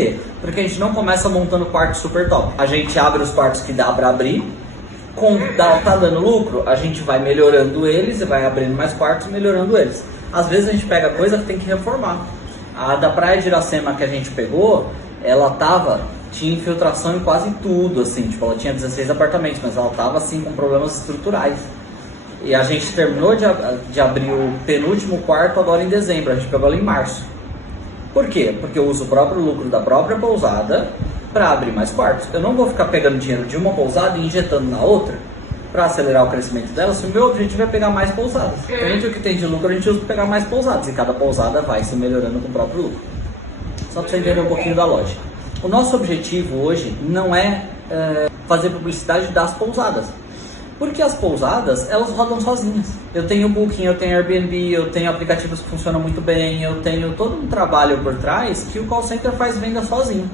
quê? Porque a gente não começa montando quartos super top. A gente abre os quartos que dá para abrir, tá dando lucro, a gente vai melhorando eles e vai abrindo mais quartos e melhorando eles. Às vezes a gente pega coisa que tem que reformar. A da Praia de Iracema que a gente pegou, tinha infiltração em quase tudo, assim, tipo, ela tinha 16 apartamentos, mas ela tava assim com problemas estruturais. E a gente terminou de abrir o penúltimo quarto agora em dezembro, a gente pegou ela em março. Por quê? Porque eu uso o próprio lucro da própria pousada para abrir mais quartos. Eu não vou ficar pegando dinheiro de uma pousada e injetando na outra para acelerar o crescimento dela, se o meu objetivo é pegar mais pousadas. Depende do que tem de lucro, a gente usa para pegar mais pousadas e cada pousada vai se melhorando com o próprio lucro. Só para você entender um pouquinho da lógica. O nosso objetivo hoje não é fazer publicidade das pousadas, porque as pousadas, elas rodam sozinhas. Eu tenho Booking, eu tenho Airbnb, eu tenho aplicativos que funcionam muito bem, eu tenho todo um trabalho por trás que o call center faz venda sozinho.